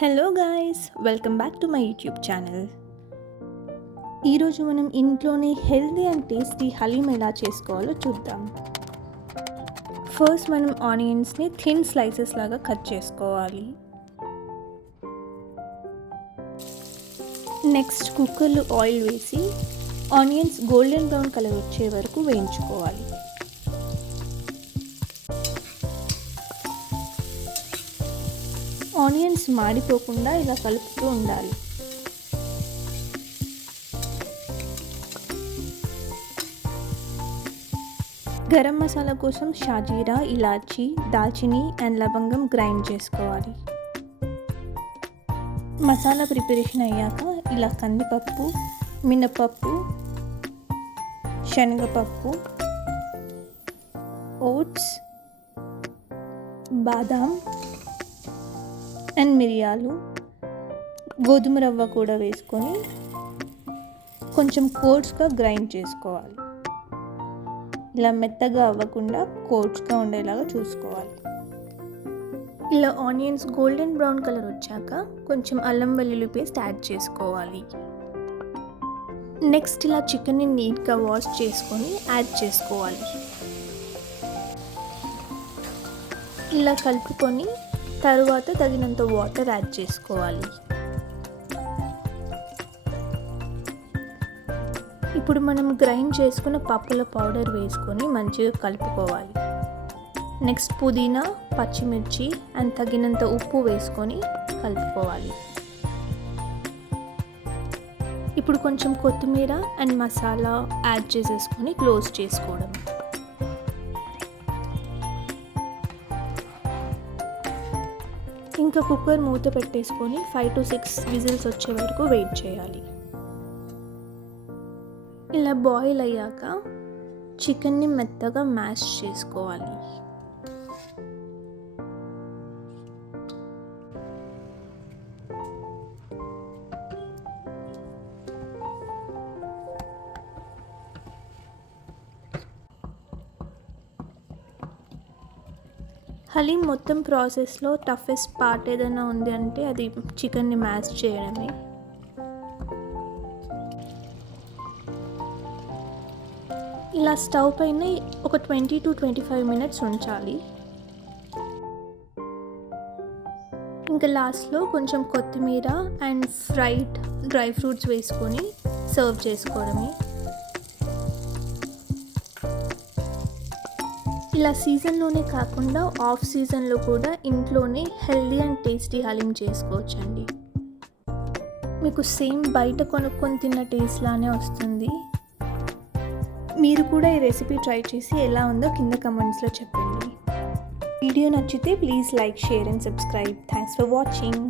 Hello guys, welcome back to my YouTube channel. ఈరోజు మనం ఇంట్లోనే హెల్దీ అండ్ టేస్టీ హలీం ఎలా చేసుకోవాలో చూద్దాం. ఫస్ట్ మనం ఆనియన్స్ని థిన్ స్లైసెస్ లాగా కట్ చేసుకోవాలి. నెక్స్ట్ కుక్కర్లో ఆయిల్ వేసి ఆనియన్స్ గోల్డెన్ బ్రౌన్ కలర్ వచ్చే వరకు వేయించుకోవాలి. ఆనియన్స్ మాడిపోకుండా ఇలా కలుపుతూ ఉండాలి. గరం మసాలా కోసం షాజీరా, ఇలాచీ, దాల్చిని అండ్ లవంగం గ్రైండ్ చేసుకోవాలి. మసాలా ప్రిపరేషన్ అయ్యాక ఇలా కందిపప్పు, మినపప్పు, శనగపప్పు, ఓట్స్, బాదాం అండ్ మిరియాలు, గోధుమ రవ్వ కూడా వేసుకొని కొంచెం కోర్స్గా గ్రైండ్ చేసుకోవాలి. ఇలా మెత్తగా అవ్వకుండా కోర్స్గా ఉండేలాగా చూసుకోవాలి. ఇలా ఆనియన్స్ గోల్డెన్ బ్రౌన్ కలర్ వచ్చాక కొంచెం అల్లం వెల్లుల్లి పేస్ట్ యాడ్ చేసుకోవాలి. నెక్స్ట్ ఇలా చికెన్ని నీట్గా వాష్ చేసుకొని యాడ్ చేసుకోవాలి. ఇలా కలుపుకొని తరువాత తగినంత వాటర్ యాడ్ చేసుకోవాలి. ఇప్పుడు మనం గ్రైండ్ చేసుకున్న పప్పుల పౌడర్ వేసుకొని మంచిగా కలుపుకోవాలి. నెక్స్ట్ పుదీనా, పచ్చిమిర్చి అండ్ తగినంత ఉప్పు వేసుకొని కలుపుకోవాలి. ఇప్పుడు కొంచెం కొత్తిమీర అండ్ మసాలా యాడ్ చేసేసుకొని క్లోజ్ చేసుకోవడం. ఇంకా కుక్కర్ మూత పెట్టేసుకొని 5 to 6 విజిల్స్ వచ్చే వరకు వెయిట్ చేయాలి. ఇలా బాయిల్ అయ్యాక చికెన్ని మెత్తగా మ్యాష్ చేసుకోవాలి. హలీం మొత్తం ప్రాసెస్లో టఫెస్ట్ పార్ట్ ఏదైనా ఉంది అంటే అది చికెన్ని మ్యాష్ చేయడమే. ఇలా స్టవ్ పైన ఒక 20 to 25 minutes ఉంచాలి. ఇంకా లాస్ట్లో కొంచెం కొత్తిమీర అండ్ ఫ్రైడ్ డ్రై ఫ్రూట్స్ వేసుకొని సర్వ్ చేసుకోవడమే. ఇలా సీజన్లోనే కాకుండా ఆఫ్ సీజన్లో కూడా ఇంట్లోనే హెల్దీ అండ్ టేస్టీ హలీం చేసుకోవచ్చండి. మీకు సేమ్ బయట కొనుక్కొని తిన్న టేస్ట్ లానే వస్తుంది. మీరు కూడా ఈ రెసిపీ ట్రై చేసి ఎలా ఉందో కింద కమెంట్స్లో చెప్పండి. వీడియో నచ్చితే please like, share and subscribe. Thanks for watching.